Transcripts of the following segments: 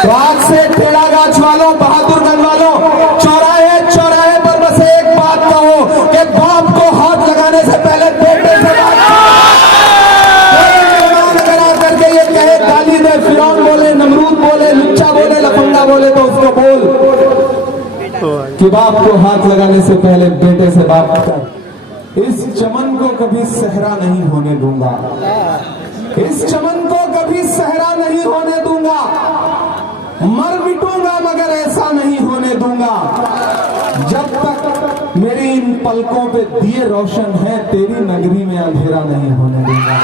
तो आज से टेढ़ागाछ वालों, बहादुरगंज वालों, चौराहे चौराहे पर बस एक बात कहो कि बाप को हाथ लगाने से पहले बेटे से बात करके ये कहे, गाली दे, फिरौन बोले, नमरूद बोले, लुच्चा बोले, लफंगा बोले, तो उसको बोल कि बाप को हाथ लगाने से पहले बेटे से बात कर। इस चमन को कभी सहरा नहीं होने दूंगा, इस चमन को कभी सहरा नहीं होने दूंगा, मर मिटूंगा मगर ऐसा नहीं होने दूंगा। जब तक मेरी इन पलकों पे दिए रोशन है, तेरी नगरी में अंधेरा नहीं होने दूंगा।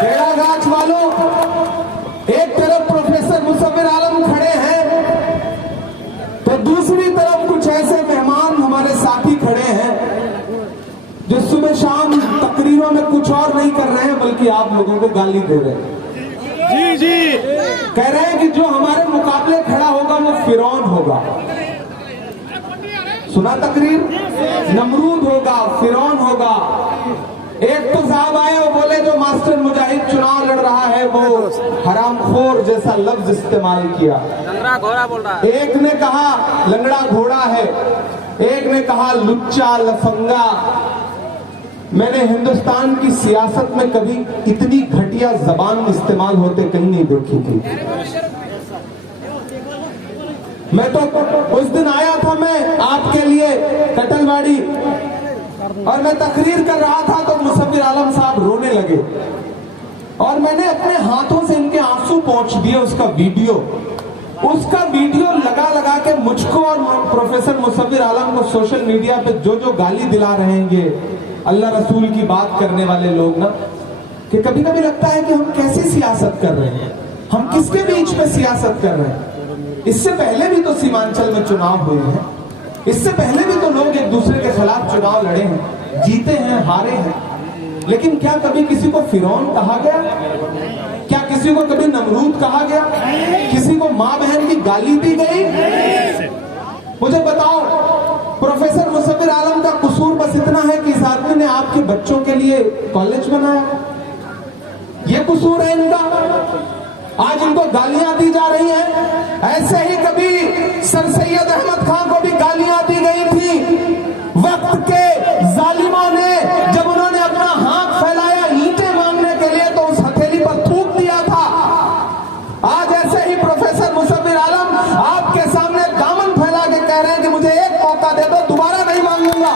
टेढ़ागाछ वालों, एक तरफ प्रोफेसर मुसव्विर आलम खड़े हैं, तो दूसरी तरफ कुछ ऐसे मेहमान हमारे साथी खड़े हैं जो सुबह शाम तकरीरों में कुछ और नहीं कर रहे हैं बल्कि आप लोगों को गाली दे रहे हैं। जी जी, कह रहे हैं कि जो हमारे मुकाबले खड़ा होगा वो फिरौन होगा। सुना तकरीर? नमरूद होगा, फिरौन होगा। एक तो साहब आए और बोले जो मास्टर मुजाहिद चुनाव लड़ रहा है वो हरामखोर जैसा लफ्ज इस्तेमाल किया। लंगड़ा घोड़ा बोल रहा है। एक ने कहा लंगड़ा घोड़ा है, एक ने कहा लुच्चा लफंगा। मैंने हिंदुस्तान की सियासत में कभी इतनी घटिया जबान इस्तेमाल होते कहीं नहीं देखी थी। मैं तो उस दिन आया था मैं आपके लिए कटलवाड़ी, और मैं तकरीर कर रहा था तो मुसव्विर आलम साहब रोने लगे और मैंने अपने हाथों से इनके आंसू पोंछ दिए। उसका वीडियो लगा लगा के मुझको और प्रोफेसर मुसव्विर आलम को सोशल मीडिया पे जो गाली दिला रहे हैं ये अल्लाह रसूल की बात करने वाले लोग ना, कि कभी कभी लगता है कि हम कैसी सियासत कर रहे हैं, हम किसके बीच में सियासत कर रहे हैं। इससे पहले भी तो सीमांचल में चुनाव हुए हैं, इससे पहले भी तो लोग एक दूसरे के खिलाफ चुनाव लड़े हैं, जीते हैं, हारे हैं, लेकिन क्या कभी किसी को फिरौन कहा गया? क्या किसी को कभी नमरूद कहा गया? किसी को माँ बहन की गाली दी गई? मुझे बताओ, प्रोफेसर मुसव्विर आलम का कसूर बस इतना है कि इस आदमी ने आपके बच्चों के लिए कॉलेज बनाया, ये कसूर है इनका? आज इनको गालियां दी जा रही हैं। ऐसे ही कभी सर सैयद अहमद खान को भी गालियां दी गई थी। वक्त के जालिमा ने जब उन्होंने अपना हाथ फैलाया ईंटें मांगने के लिए तो उस हथेली पर थूक दिया था। आज ऐसे ही प्रोफेसर मुसव्विर आलम आपके सामने दामन फैला के कह रहे हैं कि मुझे एक मौका दे दो, दोबारा नहीं मांगूंगा।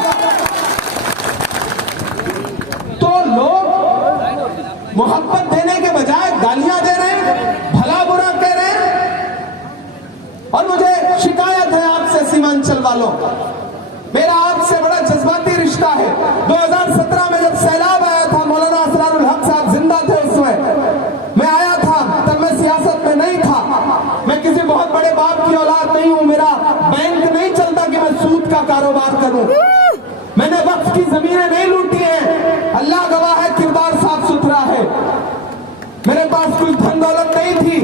तो लोग मोहब्बत देने के बजाय गालियां दे रहे हैं, भला बुरा कह रहे हैं। और मुझे शिकायत है आपसे सीमांचल वालों, मेरा आपसे बड़ा जज्बाती रिश्ता है। 2017 में जब सैलाब आया था, मौलाना असरारुल हक साहब जिंदा थे उस समय, मैं आया था, तब मैं सियासत में नहीं था। मैं किसी बहुत बड़े बाप की औलाद नहीं हूं, मेरा बैंक नहीं चलता कि मैं सूद का कारोबार करूं। मैंने वक्त की जमीनें नहीं लूटी हैं, अल्लाह गवाह है, किरदार साफ सुथरा है। मेरे पास कोई धन दौलत नहीं थी,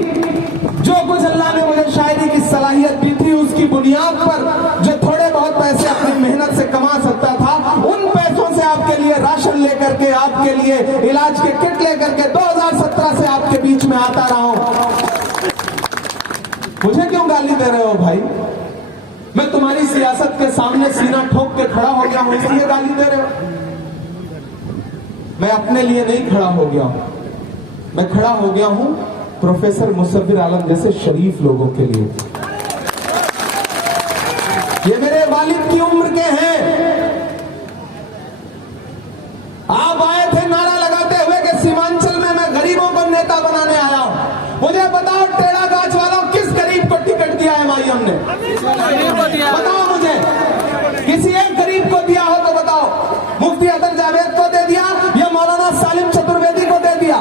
जो कुछ अल्लाह ने मुझे शायरी की सलाहियत दी थी उसकी बुनियाद पर जो थोड़े बहुत पैसे अपनी मेहनत से कमा सकता था, उन पैसों से आपके लिए राशन लेकर के, आपके लिए इलाज के किट लेकर के 2017 से आपके बीच में आता रहा हूं। मुझे क्यों गाली दे रहे हो भाई? मैं तुम्हारी सियासत के सामने सीना ठोक के खड़ा हो गया हूं इसलिए गाली दे रहे हो? मैं अपने लिए नहीं खड़ा हो गया हूं, मैं खड़ा हो गया हूं प्रोफेसर मुसव्विर आलम जैसे शरीफ लोगों के लिए। ये मेरे वालिद की उम्र के हैं। आप आए थे नारा लगाते हुए कि सीमांचल में मैं गरीबों को नेता बनाने आया हूं। मुझे बताओ टेढ़ागाछ वालों, किस गरीब को टिकट दिया है MIM ने? बताओ मुझे, किसी एक गरीब को दिया हो तो बताओ। मुफ्ती अतर जावेद को दे दिया या मौलाना सालिम चतुर्वेदी को दे दिया?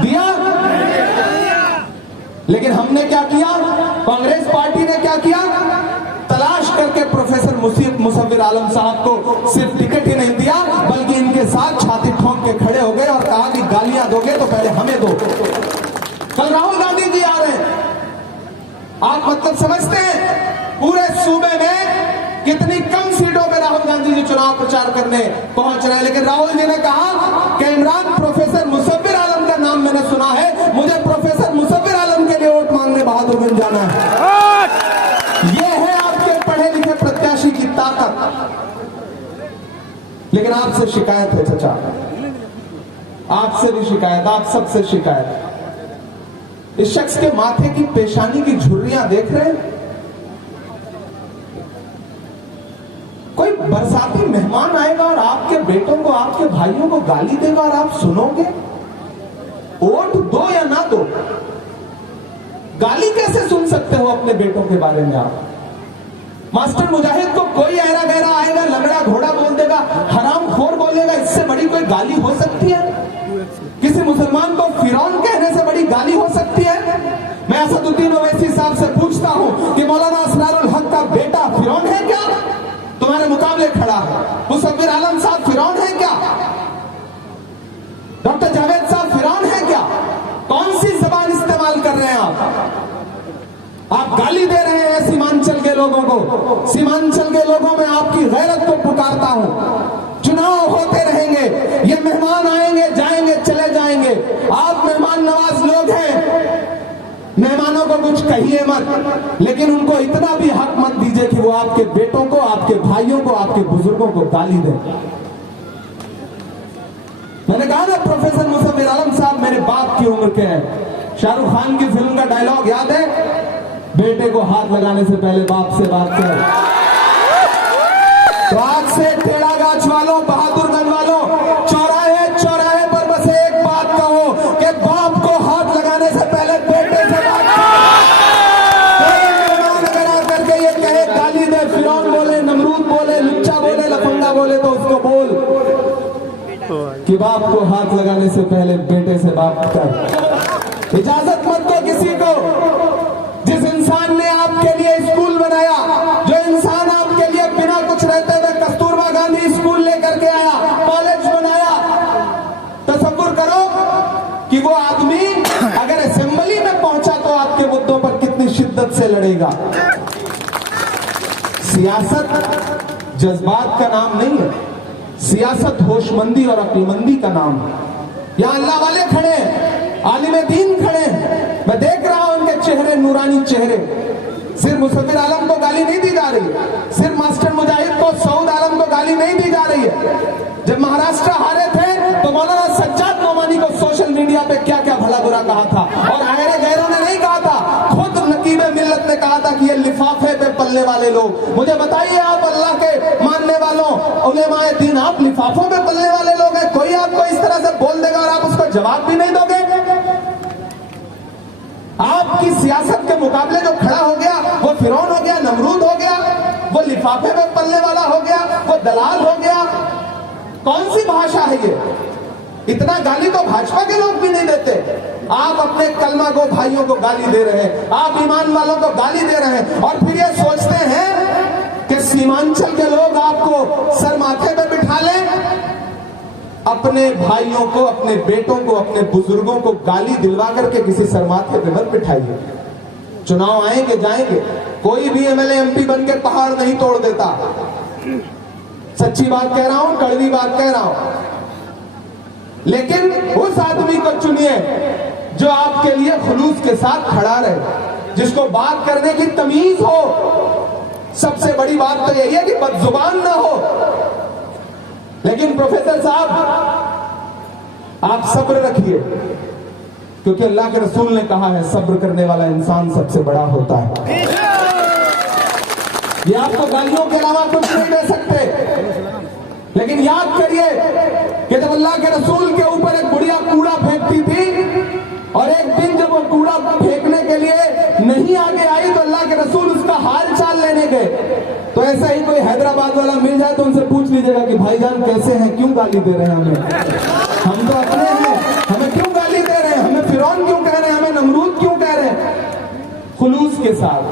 दिया? लेकिन हमने क्या किया? कांग्रेस पार्टी ने क्या किया? तलाश करके प्रोफेसर मुसव्विर आलम साहब को सिर्फ टिकट ही नहीं दिया बल्कि इनके साथ छाती ठोक के खड़े हो गए और कहा कि गालियां दोगे तो पहले हमें दो। कल राहुल गांधी जी आ रहे हैं, आप मतलब समझते हैं पूरे सूबे में कितनी कम सीटों पे राहुल गांधी जी चुनाव प्रचार करने पहुंच रहे हैं, लेकिन राहुल जी ने कहा कि इमरान प्रोफेसर मुसव्विर आलम का नाम मैंने सुना है, मुझे प्रोफेसर मुसव्विर आलम के लिए लेकिन आपसे शिकायत है चचा, आपसे भी शिकायत, आप सबसे शिकायत। इस शख्स के माथे की पेशानी की झुर्रियां देख रहे हैं? कोई बरसाती मेहमान आएगा और आपके बेटों को, आपके भाइयों को गाली देगा और आप सुनोगे? वोट दो या ना दो, गाली कैसे सुन सकते हो अपने बेटों के बारे में आप? मास्टर मुजाहिद को कोई ऐरा गैरा आएगा, लंगड़ा घोड़ा बोल देगा, हरामखोर बोलेगा, इससे बड़ी कोई गाली हो सकती है? किसी मुसलमान को फिरौन कहने से बड़ी गाली हो सकती है? मैं असदुद्दीन ओवैसी साहब से पूछता हूं कि मौलाना असरारुल हक का बेटा फिरौन है क्या? तुम्हारे मुकाबले खड़ा है। मुसव्विर आलम साहब फिरौन है क्या? डॉक्टर जावेद साहब फिरौन है क्या? कौन सी जबान इस्तेमाल कर रहे हैं आप गाली दे रहे हैं सीमांचल के लोगों को। सीमांचल के लोगों में आपकी गैरत को पुकारता हूं। चुनाव होते रहेंगे, ये मेहमान आएंगे जाएंगे चले जाएंगे, आप मेहमान नवाज लोग हैं, मेहमानों को कुछ कहिए मत, लेकिन उनको इतना भी हक मत दीजिए कि वो आपके बेटों को, आपके भाइयों को, आपके बुजुर्गों को गाली दें। मैंने कहा ना, प्रोफेसर मुसव्विर आलम साहब मेरे बाप की उम्र के हैं। शाहरुख खान की फिल्म का डायलॉग याद है? बेटे को हाथ लगाने से पहले बाप से बात कर। तो आज से टेढ़ा गाछ वालों, बहादुरगंज वालों, चौराहे चौराहे पर बस एक बात कहो कि बाप को हाथ लगाने से पहले बेटे से बात करो। कोई मेहमान अगर आकर के ये कहे, गाली दे, फिरौन बोले, नमरूद बोले, लुच्चा बोले, लफंगा बोले, तो उसको बोल कि बाप को हाथ लगाने से पहले बेटे से बात कर। इजाजत मत दो किसी को। जिस इंसान ने आपके लिए स्कूल बनाया, जो इंसान आपके लिए बिना कुछ रहते हुए कस्तूरबा गांधी स्कूल लेकर के आया, कॉलेज बनाया, तसव्वुर करो कि वो आदमी अगर असेंबली में पहुंचा तो आपके मुद्दों पर कितनी शिद्दत से लड़ेगा। सियासत जज्बात का नाम नहीं है, सियासत होशमंदी और अक्लमंदी का नाम है। यहां अल्लाह वाले खड़े हैं, आलिम दीन खड़े हैं, मैं देख रहा हूं उनके चेहरे नूरानी चेहरे। सिर्फ मुसव्विर आलम को गाली नहीं दी जा रही है, सिर्फ मास्टर मुजाहिद को, सऊद आलम को गाली नहीं दी जा रही है। जब महाराष्ट्र हारे थे तो मौलाना सज्जाद नोमानी को सोशल मीडिया पे क्या क्या भला बुरा कहा था, और आयरे गैरों ने नहीं कहा था, खुद नकीबे मिल्लत ने कहा था कि ये लिफाफे पे पलने वाले लोग। मुझे बताइए, आप अल्लाह के मानने वालों, उलेमाए दीन, आप लिफाफों पे पलने वाले लोग हैं? कोई आपको इस तरह से बोल देगा और आप उसको जवाब भी नहीं दोगे? आपकी सियासत के मुकाबले जो खड़ा हो गया वो फिरौन हो गया, नमरूद हो गया, वो लिफाफे में पलने वाला हो गया, वो दलाल हो गया। कौन सी भाषा है ये? इतना गाली तो भाजपा के लोग भी नहीं देते। आप अपने कलमा को, भाइयों को गाली दे रहे हैं, आप ईमान वालों को गाली दे रहे हैं, और फिर ये सोचते हैं कि सीमांचल के लोग आपको सर माथे पे बिठा लें। अपने भाइयों को, अपने बेटों को, अपने बुजुर्गों को गाली दिलवा करके किसी सरमाथे पे मत बिठाइए। चुनाव आएंगे जाएंगे, कोई भी एमएलए एमपी बन के पहाड़ नहीं तोड़ देता। सच्ची बात कह रहा हूं, कड़वी बात कह रहा हूं। लेकिन उस आदमी को चुनिए जो आपके लिए खुलूस के साथ खड़ा रहे, जिसको बात करने की तमीज हो। सबसे बड़ी बात तो यही है कि बदजुबान ना हो। लेकिन प्रोफेसर साहब, आप सब्र रखिए, क्योंकि अल्लाह के रसूल ने कहा है सब्र करने वाला इंसान सबसे बड़ा होता है। ये आपको गालियों के अलावा कुछ नहीं दे सकते। लेकिन याद करिए कि जब अल्लाह के रसूल के ऊपर एक बुढ़िया कूड़ा फेंकती थी, और एक दिन जब वो कूड़ा फेंकने के लिए नहीं आगे आई तो अल्लाह के रसूल उसका हाल चाल लेने गए। तो ऐसा ही कोई हैदराबाद वाला मिल जाए तो उनसे पूछ लीजिएगा कि भाईजान कैसे हैं, क्यों गाली दे रहे हैं हमें? हम तो अपने हैं, हमें क्यों गाली दे रहे हैं? हमें फिरौन क्यों कह रहे हैं? हमें नमरूद क्यों कह रहे हैं? खुलूस के साथ